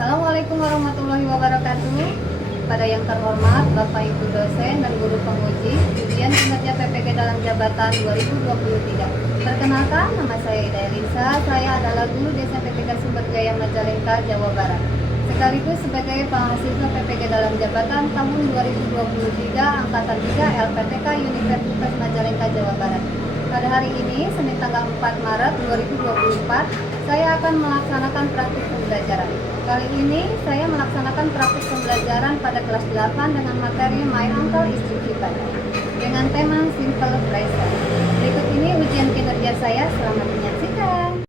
Assalamualaikum warahmatullahi wabarakatuh. Pada yang terhormat Bapak Ibu dosen dan guru penguji ujian kinerja PPG dalam jabatan 2023. Perkenalkan, nama saya Ida Elisa. Saya adalah guru desa PPK Sumber Jaya Majalengka, Jawa Barat. Sekaligus sebagai mahasiswa PPG dalam jabatan tahun 2023 angkatan 3 LPTK Universitas Majalengka, Jawa Barat. Pada hari ini, Senin tanggal 4 Maret 2024, saya akan melaksanakan praktik pembelajaran. Kali ini, saya melaksanakan praktik pembelajaran pada kelas 8 dengan materi My Uncle is Cikipan dengan tema Simple Present. Berikut ini ujian kinerja saya, selamat menyaksikan.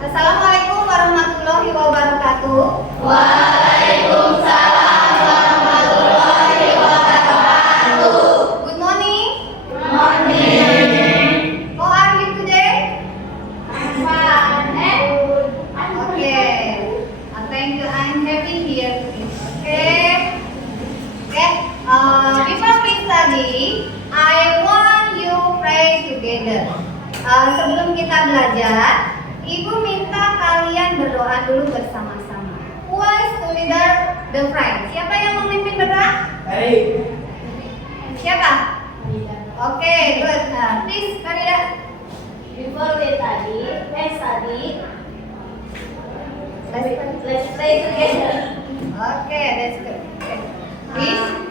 Assalamualaikum warahmatullahi wabarakatuh. Waalaikumsalam warahmatullahi wabarakatuh. Good morning. Good morning. How are you today? I'm fine. Okay. Thank you. I'm happy here. Okay. Okay. Before we study, I want you pray together. Sebelum kita belajar, Ibu minta kalian berdoa dulu bersama-sama. Who is to leader the friend? Siapa yang memimpin berdoa? Baik. Siapa? Okay, good. Please, Farida. Before we study, let's pray together. Okay, that's good. Okay. Please.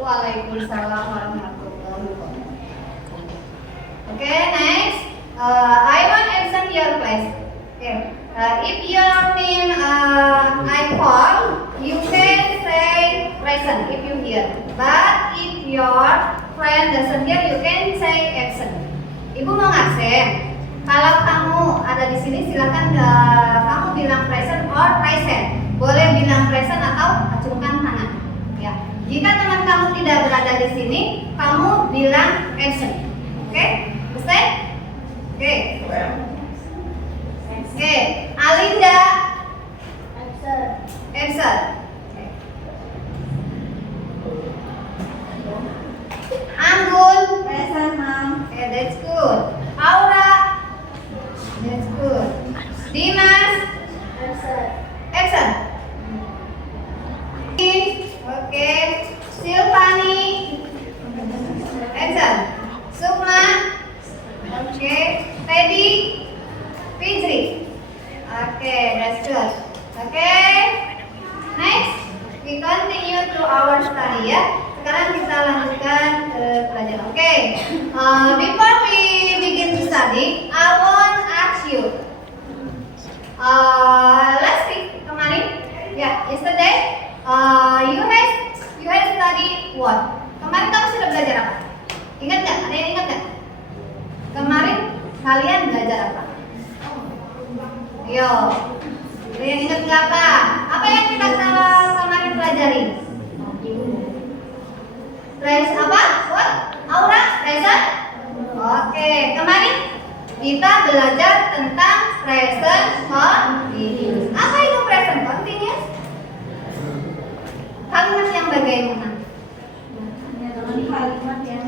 Waalaikumsalam warahmatullahi wabarakatuh. Okay, next. I want answer your place. Okay. If your name I call, you can say present if you hear. But if your friend doesn't hear, you can say absent. Ibu mau ngaksen. Kalau kamu ada di sini, silakan kamu bilang present or present. Boleh bilang present atau acungkan tangan. Ya. Jika teman kamu tidak berada di sini, kamu bilang absent. Oke? Understand? Oke. Oke. Alinda. Absent. Anggun. Present, Mom. Okay, that's good. Aura. That's good. Dimas. Absent. Oke. Silvani. Absent. Sukma. Oke. Teddy. continue to our study ya. Sekarang kita lanjutkan ke pelajaran. Oke. Before we begin to study, I want to ask you. Let's see kemarin. Ya, yesterday you have study what? Kemarin kamu sudah belajar apa? Ingat nggak? Ada yang ingat nggak? Kemarin kalian belajar apa? Yo, ada yang ingat nggak apa? Apa yang kita kemarin pelajari? Present apa? What? Aura? Present? Oke, kemarin kita belajar tentang present continuous. Apa itu present continuous? Kalimat yang bagaimana? Kalimat yang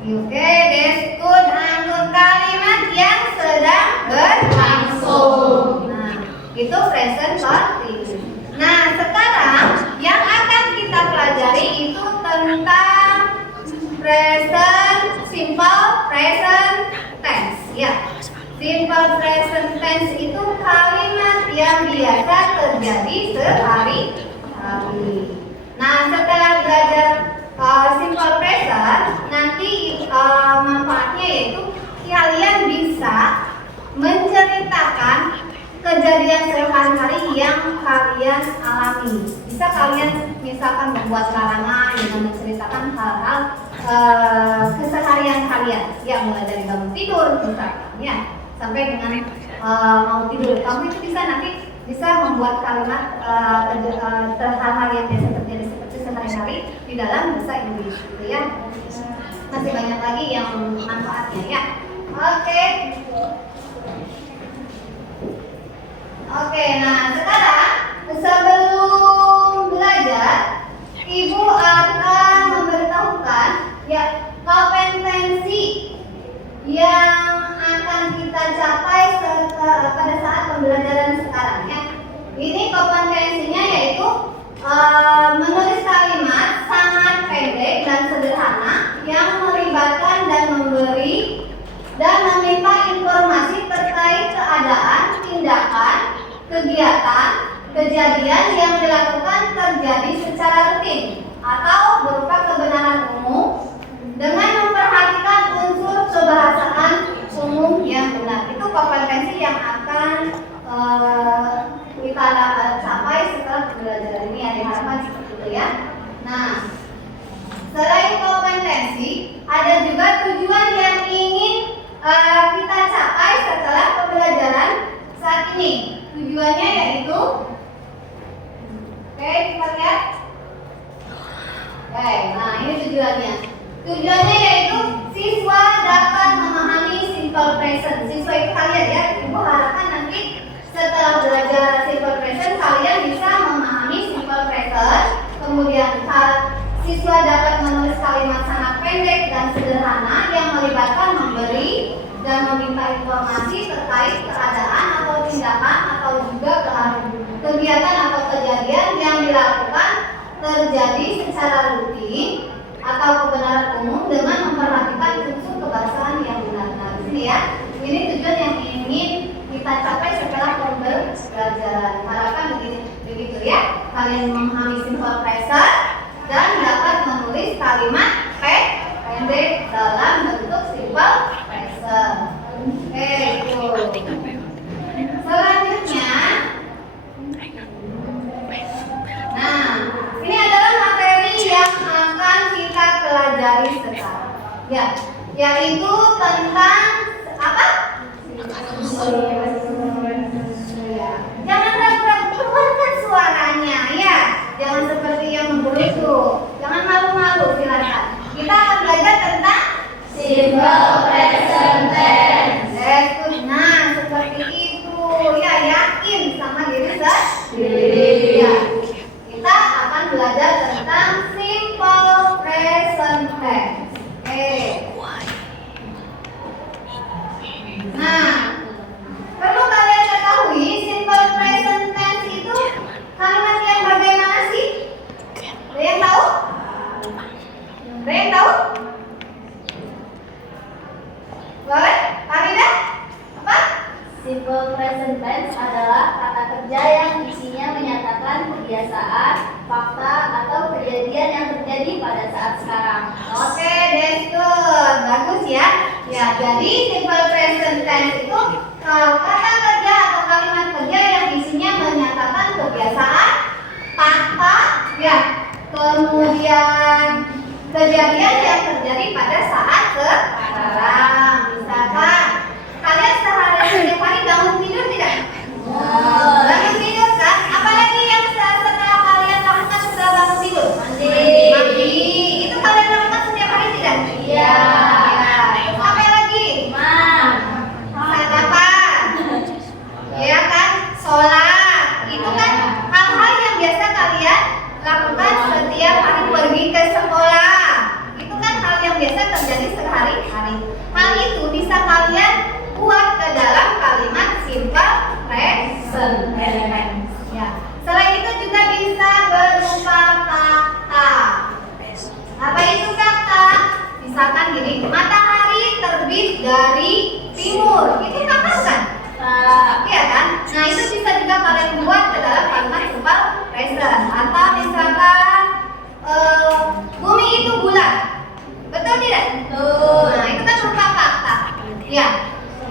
Oke, that's good. Anggur kalimat yang sedang berlangsung. Nah, itu present continuous. Nah, sekarang yang akan kita pelajari itu tentang present simple present tense. Ya, simple present tense itu kalimat yang biasa terjadi sehari-hari. Nah, setelah belajar simple present, nanti manfaatnya yaitu kalian bisa menceritakan kejadian sehari-hari yang kalian alami. Bisa kalian misalkan membuat karangan dengan menceritakan hal-hal keseharian kalian, ya mulai dari bangun tidur misalkan, ya sampai dengan mau tidur. Kamu itu bisa nanti membuat kalimat hal-hal yang biasa terjadi seperti sehari-hari di dalam bahasa Inggris, gitu ya. Masih banyak lagi yang manfaatnya, ya. Oke, nah sekarang sebelum belajar, Ibu akan memberitahukan ya kompetensi yang akan kita capai pada saat pembelajaran sekarang ya. Ini kompetensinya yaitu menulis kalimat sangat pendek dan sederhana yang melibatkan dan memberi dan meminta informasi terkait keadaan, tindakan, kegiatan, kejadian yang dilakukan terjadi secara rutin atau berupa kebenaran umum dengan memperhatikan unsur kebahasaan umum yang benar. Itu kompetensi yang akan kita capai setelah pembelajaran ini, ya diharapkan seperti itu ya. Nah, selain kompetensi, ada juga tujuan yang ingin kita capai setelah pembelajaran saat ini. Tujuannya yaitu, oke kita lihat. Oke, nah ini tujuannya. Tujuannya yaitu siswa dapat memahami simple present. Siswa itu kalian ya. Ibu harapkan nanti setelah belajar simple present kalian bisa memahami simple present. Kemudian siswa dapat menulis kalimat sangat pendek dan sederhana yang melibatkan memberi dan meminta informasi terkait keadaan atau tindakan atau juga kegiatan atau kejadian yang dilakukan terjadi secara rutin atau kebenaran umum dengan memperhatikan unsur kebahasaan yang benar. Nah, di sini ya, ini tujuan yang ingin kita capai setelah pembelajaran. Harapkan begitu ya. Kalian memahami simple present dan dapat menulis kalimat pendek dalam bentuk simple present. Oke, itu. Selanjutnya, nah, ini adalah materi yang akan kita pelajari sekarang. Ya, yaitu tentang apa? Jangan ragu-ragu, keluarkan suaranya ya. Jangan seperti yang memburu itu. Jangan malu-malu, silakan. Kita akan belajar tentang simple present tense. Nah, seperti itu. Ya, yakin sama diri sendiri. Ya. Kita akan belajar tentang simple present tense. Nah, kebiasaan, fakta, atau kejadian yang terjadi pada saat sekarang. Oke, that's good. Bagus ya. Ya, jadi simple present tense itu kata kerja atau kalimat kerja yang isinya menyatakan kebiasaan, fakta, ya, kemudian kejadian yang terjadi pada saat sekarang. Misalkan kalian setiap hari bangun tidur tidak? Bangun tidur kan? Apalagi yang setelah kalian lakukan setelah bangun tidur? Mandi. Itu kalian lakukan setiap hari tidak? Iya. Apa lagi? Sarapan. Iya kan? Sholat. Itu kan hal-hal yang biasa kalian lakukan setiap hari pergi ke sekolah. Itu kan hal yang biasa terjadi sehari-hari. Hal itu bisa kalian buat ke dalam kalimat simple present. Ya. Selain itu juga bisa berupa kata. Apa itu kata? Misalkan gini, matahari terbit dari timur. Itu kata kan? Iya kan? Nah itu bisa juga kalian buat ke dalam kalimat simple present. Atau misalkan bumi itu bulat. Betul tidak? Betul. Nah itu kan berupa kata. Ya,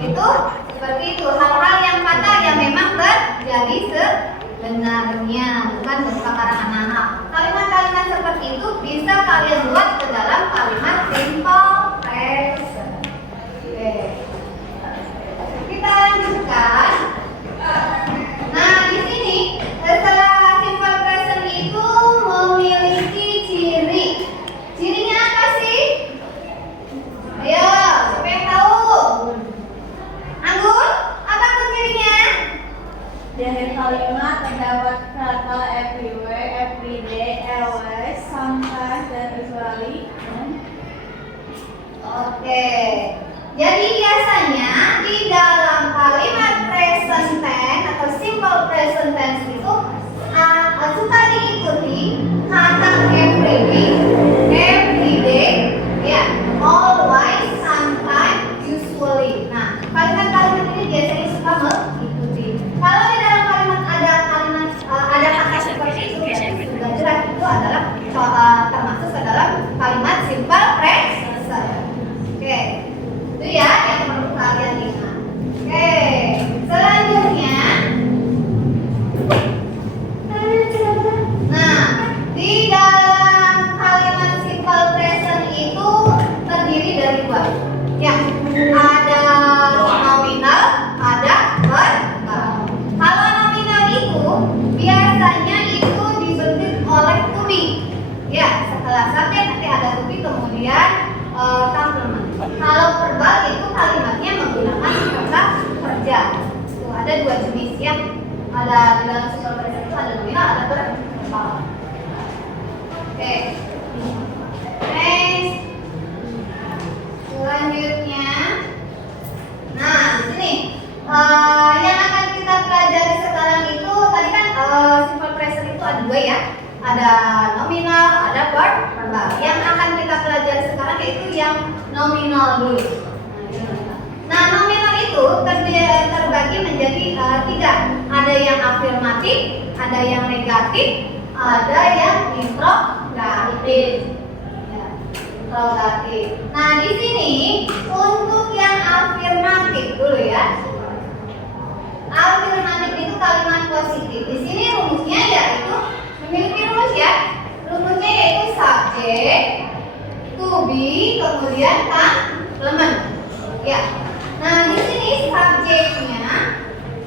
itu seperti itu. Hal-hal yang kata yang memang terjadi sebenarnya, bukan berupa karangan anak. Kalimat-kalimat seperti itu bisa kalian buat ke dalam kalimat simple present. Oke. Kita lanjutkan. Nah, di sini setelah simple present itu memiliki ciri. Cirinya apa sih? Ayo, siapa yang tahu? Anggun, apa tuh cirinya? Di akhir kalimat terdapat kata everywhere, everyday, always, sometimes, dan usually. Oke. Jadi biasanya di dalam kalimat present tense atau simple present tense itu suka diikuti kata everyday, ya, always, sometimes, usually. Nah, kalimat-kalimat ini biasanya suka mengikuti. Kalau di dalam kalimat ada kata seperti itu, berarti sudah jelas itu adalah termasuk ke dalam kalimat simple present. Oke, itu ya yang perlu kalian ingat. Oke, selanjutnya. Nah, di dalam kalimat simple present itu terdiri dari dua. Ya, ada nominal, ada verbal. Kalau nominal itu biasanya itu dibentuk oleh to be. Ya, setelah subjek nanti ada to be kemudian complement. Kalau verbal itu kalimatnya menggunakan kata kerja. Tuh, ada dua jenis ya. Ada di dalam simple present itu ada nominal, ada verbal. Oke. Next. Selanjutnya. Nah, di sini yang akan kita pelajari sekarang itu tadi kan simple present itu ada dua ya. Ada nominal, ada verbal. Yang akan kita pelajari sekarang yaitu yang nominal dulu. Nah, nominal itu terbagi menjadi tiga. Ada yang afirmatif, ada yang negatif, ada yang interrogatif. Ya, interrogatif. Nah, di sini untuk yang afirmatif dulu ya. Afirmatif itu kalimat positif. Di sini rumusnya yaitu memiliki rumus ya. Rumusnya yaitu subjek, to be, kemudian complement. Ya. Nah, di sini subjeknya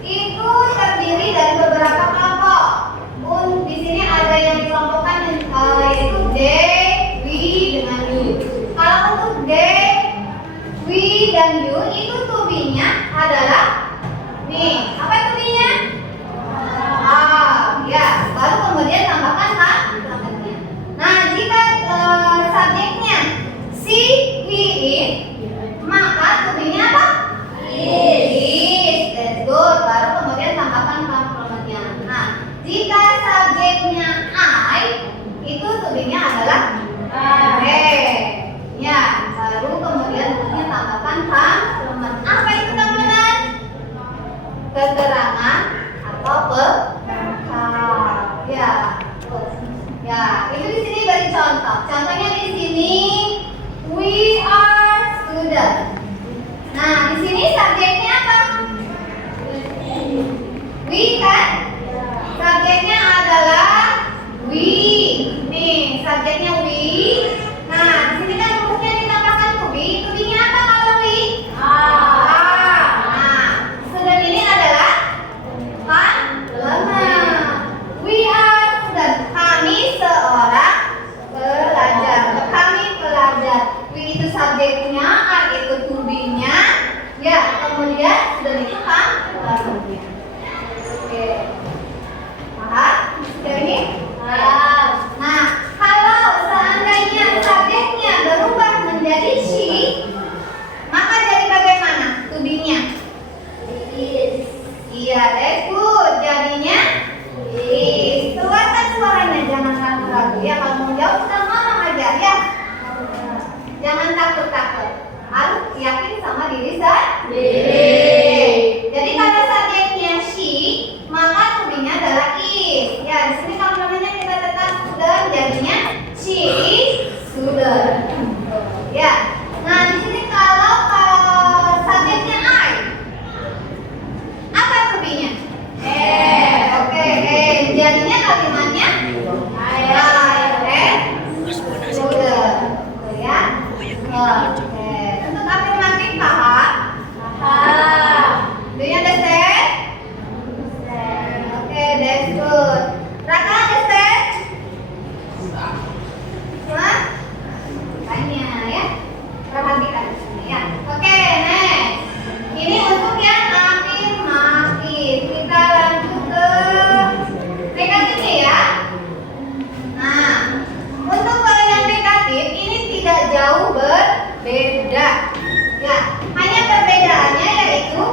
itu terdiri dari beberapa kelompok. Di sini ada yang dikelompokkan yaitu they, we, dengan you. Kalau untuk they, we, dan you itu to be-nya adalah nih, apa to be-nya? Jadi kalau subjeknya she, maka to be-nya adalah is. Ya, di sini komplementnya kita tetap student, jadinya she is student. Ya. Nah, di sini kalau subjeknya I, apa to be-nya? Oke, jadinya kalimatnya I am student. Tuh ya. Oke. Untuk afirmatif paham? Do you understand? Okay, that's good. Raka understand? Hah? Tanya ya. Perhatikan di sini ya. Oke, next. Ini untuk yang afirmatif. Kita lanjut ke negatifnya ya. Nah, untuk kalau yang negatif ini tidak jauh berbeda. Ya, hanya perbedaannya yaitu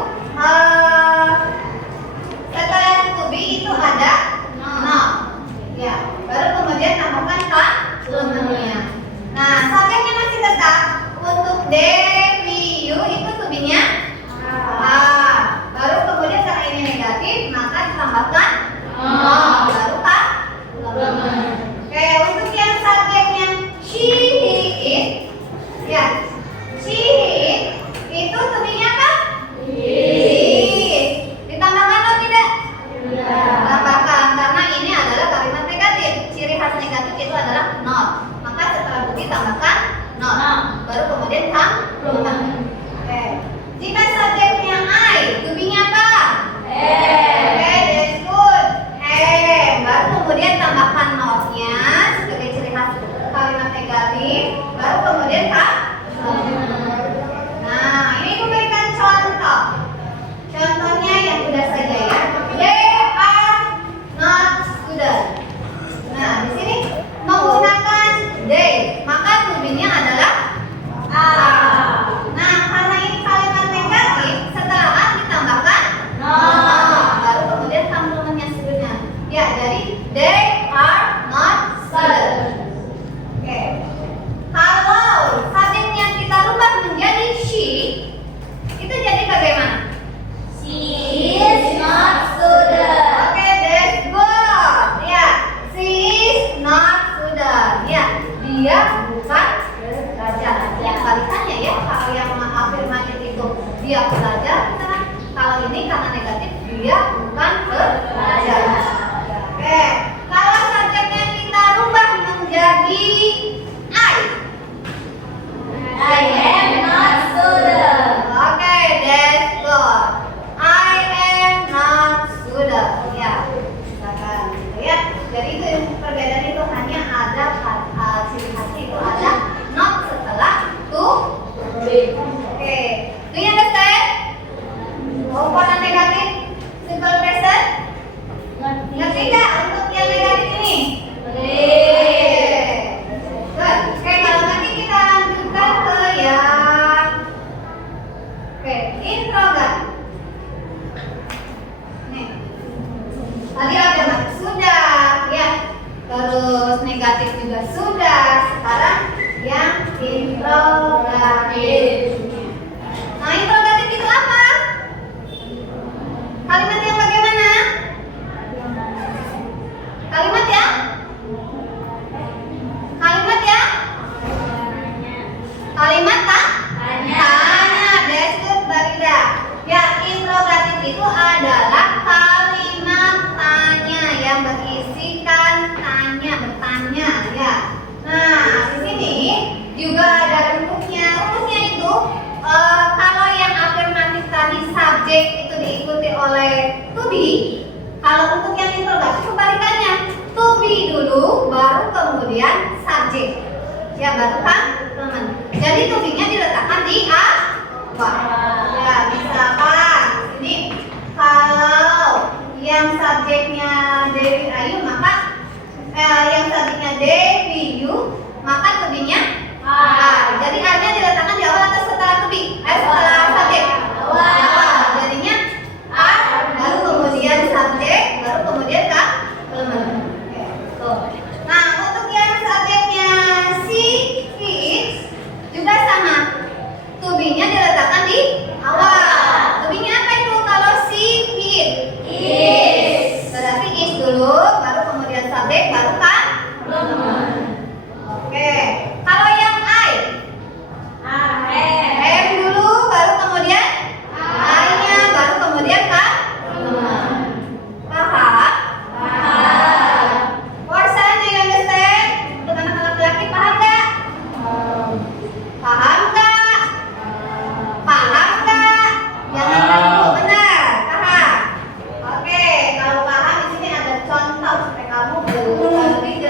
setelah to be itu ada not. Ya, baru kemudian tambahkan complement-nya. Nah, subjeknya masih tetap. Untuk they, we, you itu to be-nya baru kemudian karena ini negatif maka ditambahkan baru complement. Oke, untuk yang subjeknya she, he, it, ya, she, he, it itu to be-nya apa? Ditambahkan atau tidak? Tambahkan, karena ini adalah kalimat negatif. Ciri khas negatif itu adalah not. Maka setelah to be tambahkan not. Baru kemudian complement. Oke. Jika subjeknya I, to be-nya apa? Oke, that's good. Baru kemudian tambahkan not-nya sebagai ciri khas kalimat negatif. Baru kemudian complement. Nah, ini memberikan contoh. Contohnya yang mudah saja ya. They are not student. Nah, di sini menggunakan they, maka to be-nya adalah are. Nah, karena ini kalimat negatif, setelah are ditambahkan baru kemudian complement-nya sebenarnya. Ya, jadi they are not student. Oke. Kalau subjeknya kita rubah menjadi she, itu jadi bagaimana? Oke, that's good. Ya, she is not student. Ya, dia bukan pelajar. Yang balikannya ya, kalau yang afirmatif itu dia pelajar, kalau ini karena negatif dia bukan pelajar. Oke, kalau subjeknya kita rubah menjadi I am not student. Oke, that's good. I am not student. Ya, silakan. Ya, jadi itu perbedaan itu hanya ada ciri khasnya itu ada not setelah to be. Oke, do you understand? Karena negatif simple present. Ngerti nggak untuk yang negatif ini? Good. Oke, kalau nanti kita lanjutkan ke yang interrogatif. Nih. Tadi afirmatif sudah, ya. Terus negatif juga sudah. Sekarang yang interrogatif. Nah, interrogatif itu apa? Kalimat yang bagaimana? Kalimat ya? Kalimat ya? Kalimat tak? Tanya. That's good, Barida. Ya, interrogatif itu adalah kalimat tanya yang berisikan tanya, bertanya ya. Nah, di sini juga ada rumusnya. Rumusnya itu kalau yang afirmatif tadi subjek itu diikuti oleh to be. Kalau untuk yang interrogatif kebalikannya, to be dulu baru kemudian subjek. Ya, baru kan teman. Jadi to be-nya diletakkan di awal. Ya, misalkan ini kalau yang subjeknya Dewi Ayu maka yang subjeknya Dewi Yu maka to be-nya A. Jadi A-nya diletakkan di awal atau setelah to be? Setelah subjek. Awal. Jadinya A baru kemudian subjek baru kemudian complement. Tuh. Nah, untuk yang subjeknya si, he, it juga sama. To be-nya diletakkan di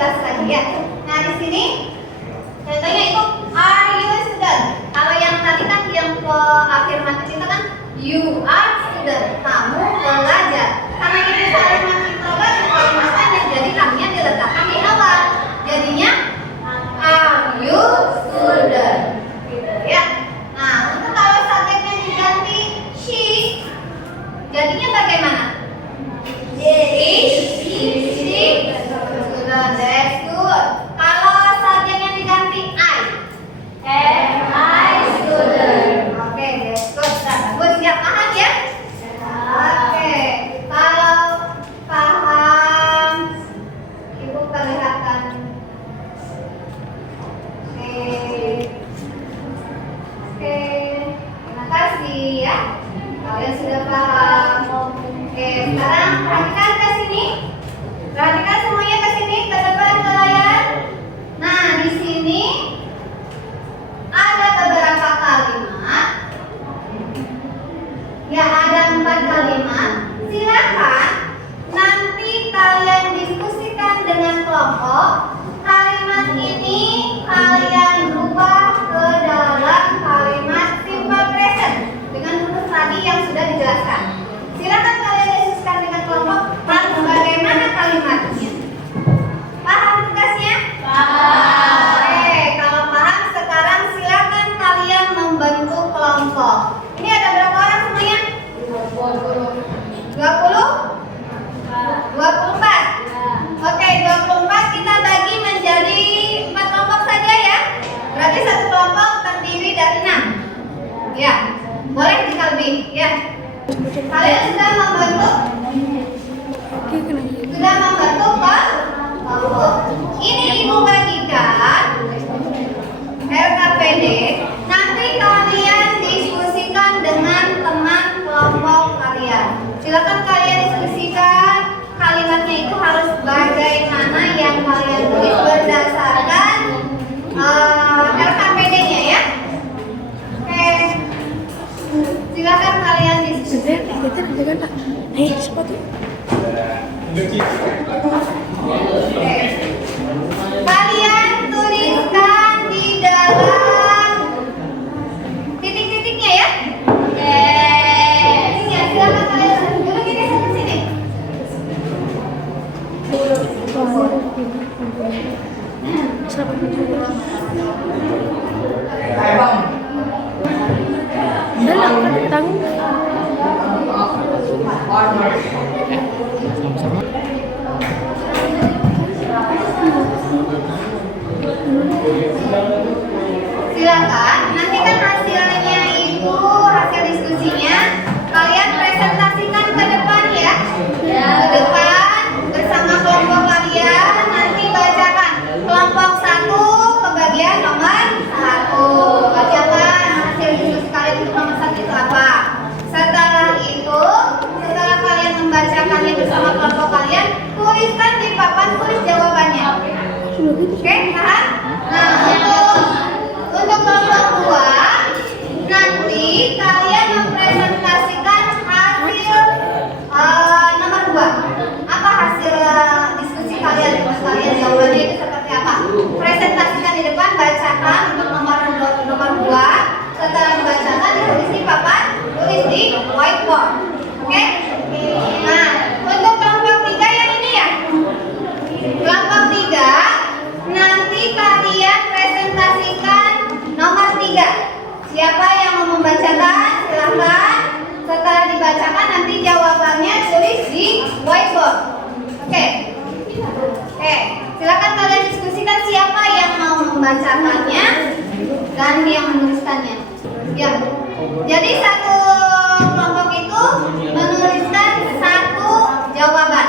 jelas lagi ya. Nah di sini contohnya itu are you a student. Kalau yang tadi kan yang ke afirmatif itu kan you are student, kamu pelajar. Karena ini kalimat interogasi kalimatnya, jadi kamnya diletakkan di awal. Jadinya are you student, gitu ya. Nah untuk kalau subjeknya diganti she, jadinya bagaimana? Is she student? That's good. Kalau subjeknya diganti I, am I student? Oke, that's good. Nah, bagus ya, paham ya? Oke, kalau paham, ibu perlihatkan. Oke, terima kasih ya. Kalian sudah paham. Oke, sekarang perhatikan ke sini. Perhatikan semuanya ke sini, ke depan ke layar. Nah, di sini ada beberapa kalimat. Ya, ada 4 kalimat. Silakan nanti kalian diskusikan dengan kelompok. Kalimat ini kalian rubah ke dalam kalimat simple present dengan huruf tadi yang sudah dijelaskan. Silakan kalian diskusikan dengan kelompok bagaimana kalimatnya. Paham tugasnya? Paham. Oke, kalau paham sekarang silakan kalian membentuk kelompok. Ini ada berapa orang semuanya? 20? 24? Oke, 24 kita bagi menjadi 4 kelompok saja ya. Berarti satu kelompok terdiri dari 6. Ya, boleh jika lebih ya. Kalian sudah membentuk kelompok. Ini ibu bagikan RKPD. Nanti kalian diskusikan dengan teman kelompok kalian. Silakan kalian diskusikan kalimatnya itu harus bagaimana yang kalian tulis berdasarkan RKPD-nya ya. Oke, silakan kalian diskusikan. Sepatu. Oke. Kalian tuliskan di dalam titik-titiknya ya. Ya, silakan kalian duduk ini sebelah sini. Silakan, nanti kan hasilnya itu hasil diskusinya kalian presentasikan ke depan ya. Ke depan bersama kelompok kalian nanti bacakan kelompok 1 ke bagian nomor 1. Bacakan hasil diskusi kalian untuk nomor 1 itu apa. Setelah itu, setelah kalian membacakannya bersama kelompok kalian, tuliskan di papan tulis jawabannya. Oke, paham? Nah, untuk kelompok 2 nanti kalian mempresentasikan hasil nomor 2. Apa hasil diskusi kalian? Kalian jawabannya itu seperti apa? Presentasikan di depan, bacakan untuk nomor 2. Setelah dibacakan ditulis di papan, tulis di whiteboard. Oke? Nah, untuk kelompok 3 yang ini ya. Kelompok 3 nanti kalian presentasikan nomor 3. Siapa yang mau membacakan? Silahkan. Setelah dibacakan nanti jawabannya tulis di whiteboard. Oke. Silakan kalian diskusikan siapa yang mau membacakannya dan yang menuliskannya. Ya. Jadi satu kelompok itu menuliskan 1 jawaban.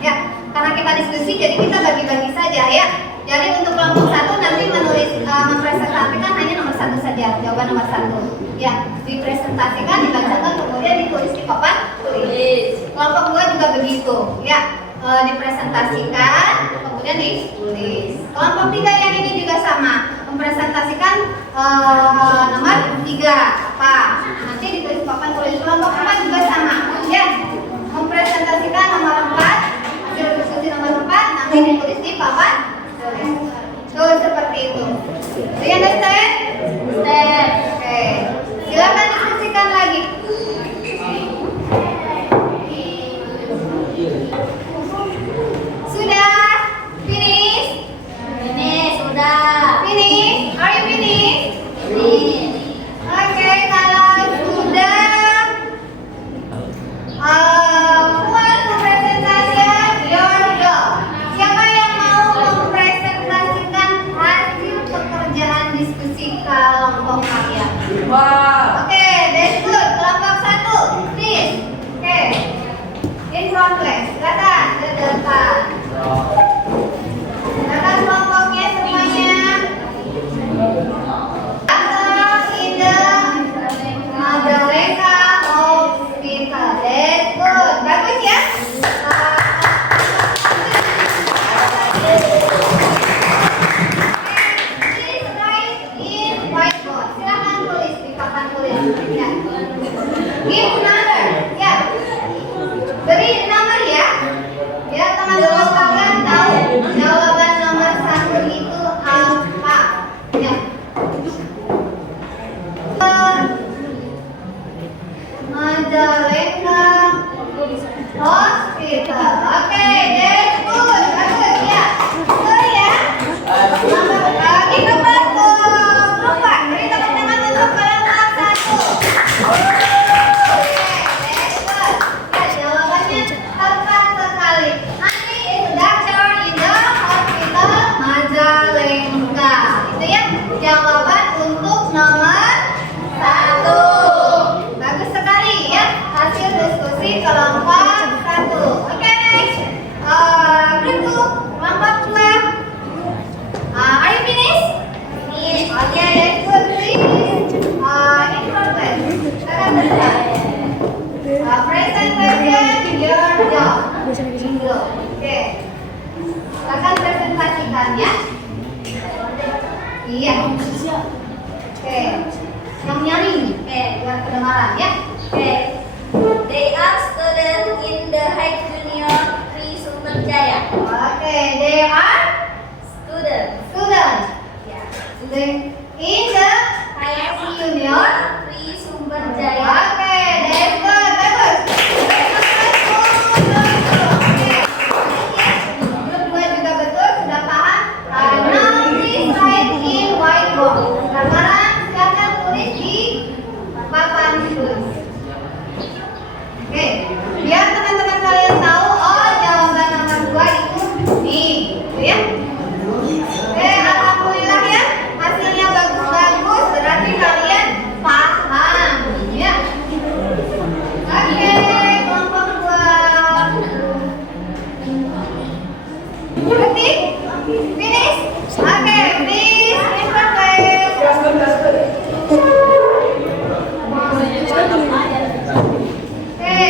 Ya. Karena kita diskusi jadi kita bagi-bagi saja ya. Jadi untuk kelompok 1 nanti mempresentasikan hanya nomor 1 saja, jawaban nomor 1. Ya, dipresentasikan, dibacakan, kemudian ditulis di papan tulis. Kelompok 2 juga begitu, ya, dipresentasikan, kemudian ditulis. Kelompok 3 yang ini juga sama, mempresentasikan nomor 3 apa, nanti ditulis di papan tulis. Kelompok 4 juga sama, ya, mempresentasikan nomor 4, hasil diskusi nomor 4, nanti ditulis di papan you understand? Step. Oke, silakan diskusikan lagi. Sudah? Finish? Ini sudah. Finish? Are you finish? Ini. Oke, kalau sudah, puas presentasian your job. Siapa yang mau mempresentasikan hasil pekerjaan diskusi kelompok kalian? Oke, that's good. Kelompok 1, please. Oke, in front class. Silakan ke depan. Silakan kelompoknya semuanya. In the Majalengka Hospital. That's good. Bagus ya. Please write in whiteboard. Silakan tulis di papan tulis. Ya. Give number. Ya. Beri nomor ya. Biar teman-teman kalian tahu jawaban nomor 1 itu apa. Ya. Majalengka Hospital. Oke, that's good. Bagus ya. Sorry ya. Kita bantu grup Pak. Jadi teman-teman untuk kelompok 1. Oke, that's good. Ya, jawabannya tepat sekali. Nanti itu doctor in the hospital Majalengka. Itu ya jawaban untuk nomor 1. Bagus sekali ya hasil diskusi kelompok 1. Oke, next. Group 2, kelompok 2. Are you finished? Finish. Oke, that's good. Please. In progress. Silakan bergerak. Presentation your job. Oke. Silakan presentasikan ya. Iya. Oke. Yang nyanyi. Oke, biar kedengaran ya. Okay. They are students in the High Junior Tri Sumberjaya. Oke, they are Students. students. Ya. In the High Junior. Tri Sumberjaya. Oke, that's good. Bagus. Grup 2 juga betul, sudah paham? Now please write in whiteboard. Sekarang silakan tulis di papan tulis. Oke, biar teman-teman kalian tahu, oh jawaban nomor 2 itu nih, gitu ya. Oke, alhamdulillah ya, hasilnya bagus-bagus, berarti kalian paham, ya. Oke, kelompok 2. Berarti finish? Oke, please, in progress. Oke.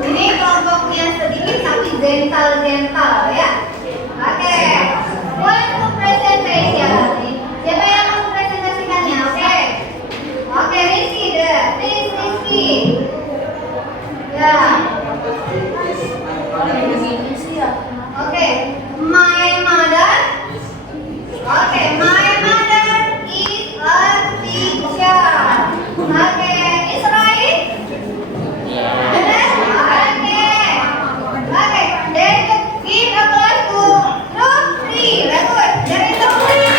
Ini kelompoknya sedikit tapi gentle ya. Oke. One presentation. Siapa yang mau presentasikannya? Oke. Oke, Rizky deh. Please Rizky. Ya. Oke. My mother. Oke, my mother is a teacher. Oke, is right? Yes. Oke, then give applause to group 3. Bagus. Dari group 3.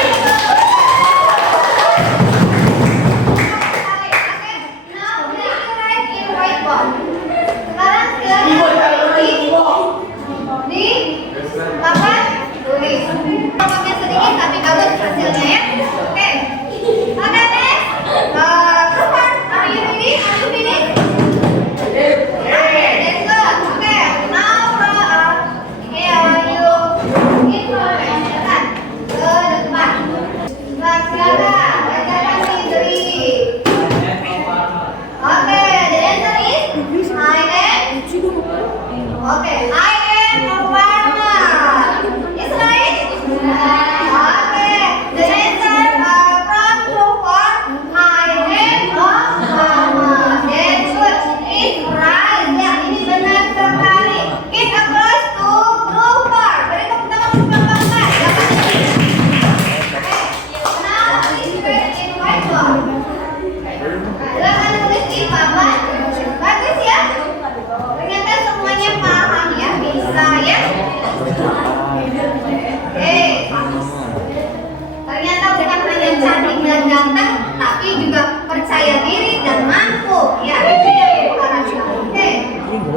Oke, now please write in whiteboard. Sekarang silakan di papan tulis. Kelompoknya sedikit tapi bagus hasilnya ya. Oke. Oke, next. Keluar. Are you ready? Are you finished? Oke, that's good. Oke, now here you in progress. Silakan ke depan. Silakan bacakan sendiri. Oke, the answer is I am. Oke, I am a farmer. Is right? Oke, the answer from true or I am a farmer. That's good. It's right. Ya, ini benar sekali. Give applause to group 4. Beri tepuk tangan untuk kelompok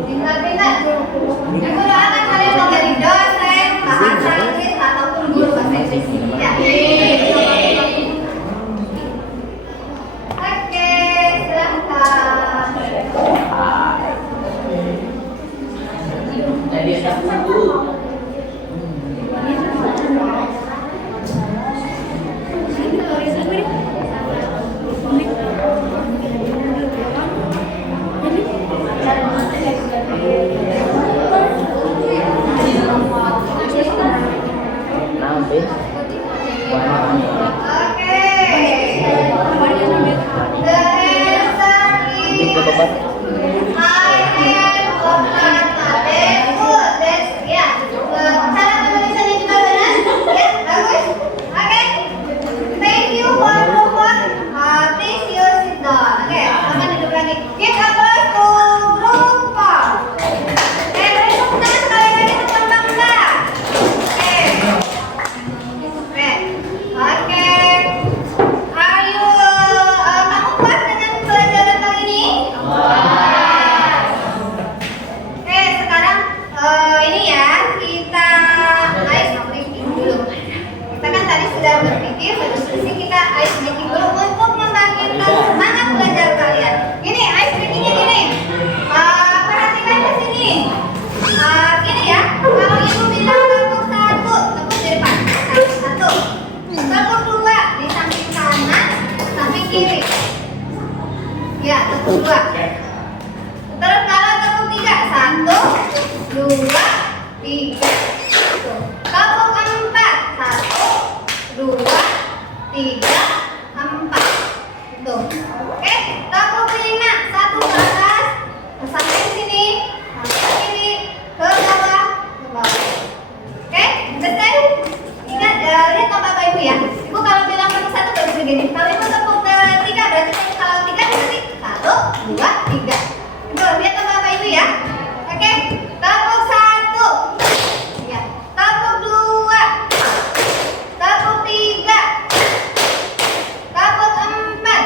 Pintar-pintar. Yang kedua akan kalian menjadi dosen bahasa Inggris ataupun guru bahasa Inggris. Ya. Oke, silahkan. Jadi ada guru. Nanti Oke. The answer is I am open food. That's ya. Cara penulisannya juga benar. Ya, bagus. Oke. Thank you for homework. Please you sit down. Oke, akan duduk lagi. Give applause to group 4. Beri tepuk tangan sekali lagi untuk bangsa. Oke. Oke. Are you kamu puas dengan pelajaran kali ini? Oke, sekarang ini ya kita ice breaking dulu. Kita kan tadi sudah berpikir, berdiskusi, kita ice breaking dulu untuk membangkitkan semangat belajar kalian. Gini, ice breakingnya gini. Perhatikan ke sini. Gini ya, kalau ibu bilang tepuk 1, tepuk di depan. 1. Tepuk 2 di samping kanan, samping kiri. Ya, tepuk 2. Terus kalau tepuk 3, 1, 2, 3. Tepuk 4, 1, 2, 3, 4. Tuh. Oke, tepuk 5, 1 ke atas, ke samping sini, samping kiri, ke bawah, ke bawah. Oke, selesai? Ingat, lihat sama Bapak Ibu ya. Ibu kalau bilang tepuk 1 baru begini. Kalau ibu tepuk 3 berarti kalau 3 berarti 1, 2, 3. Itu lihat sama Bapak Ibu ya. Oke, tepuk 1. Ya, tepuk 2. Tepuk 3. Tepuk 4.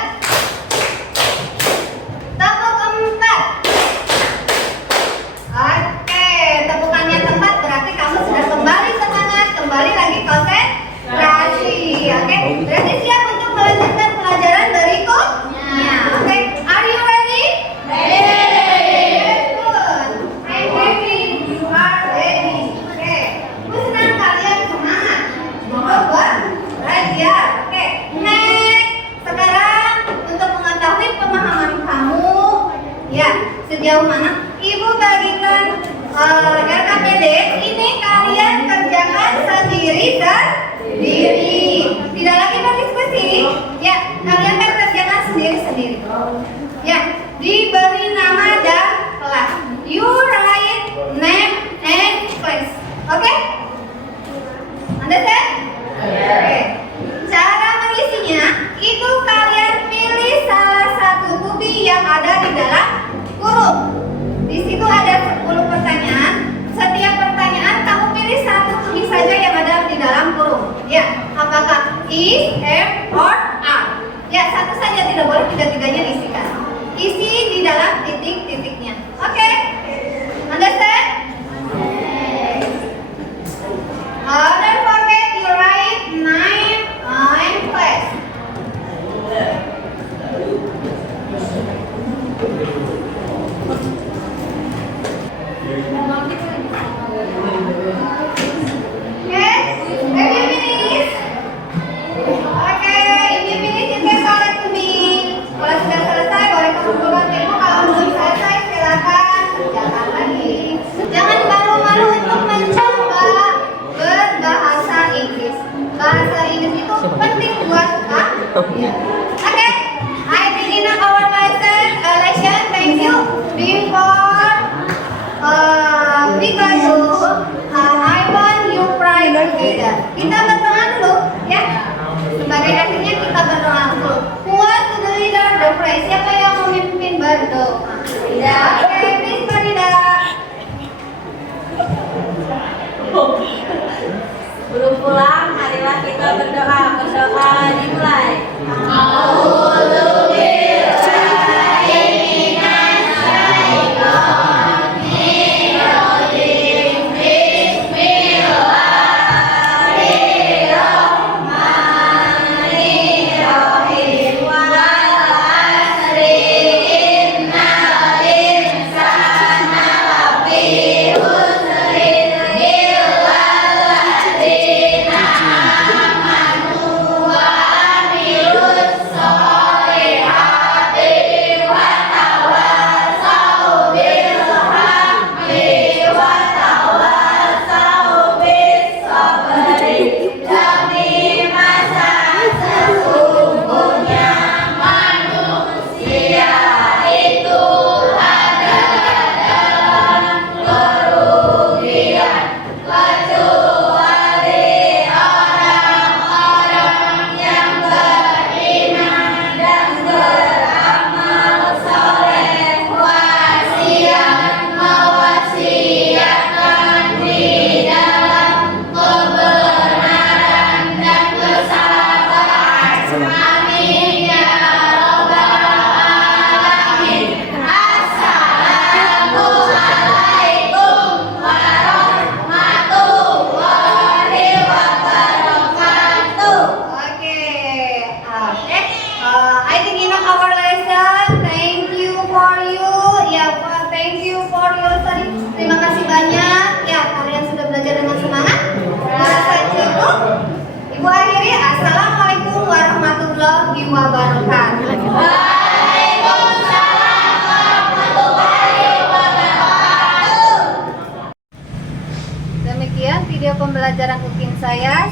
Tepuk 4. Oke, tepukan yang keempat berarti kamu sudah kembali semangat, kembali lagi konsentrasi. Oke, berarti siap untuk melanjutkan pelajaran berikutnya. Oke, are you ready? Ready. Good. I'm ready. You are ready. Oke, aku senang kalian semangat. Good. Belajar. Oke, next. Sekarang untuk mengetahui pemahaman kamu, ya sejauh mana Ibu bagikan RKPD ini kalian kerjakan sendiri. Tidak lagi berdiskusi. Ya, kalian kan kerjakan sendiri. Ya, diberi nama dan kelas. You write name and class. Oke? Understand? Oke. Cara mengisinya itu kalian pilih salah satu bukti yang ada di dalam kurung. Di situ ada 10 pertanyaan. Setiap pertanyaan kamu pilih satu tulis saja yang ada di dalam kurung. Ya, apakah is, am, or are? Ya, satu saja, tidak boleh tiga-tiganya diisikan. Isi di dalam titik-titiknya. Oke? Understand? Don't forget you write name and class. Bahasa Inggris itu penting buat kamu. Okay, I begin our lesson. Thank you. Before pelajaran cooking saya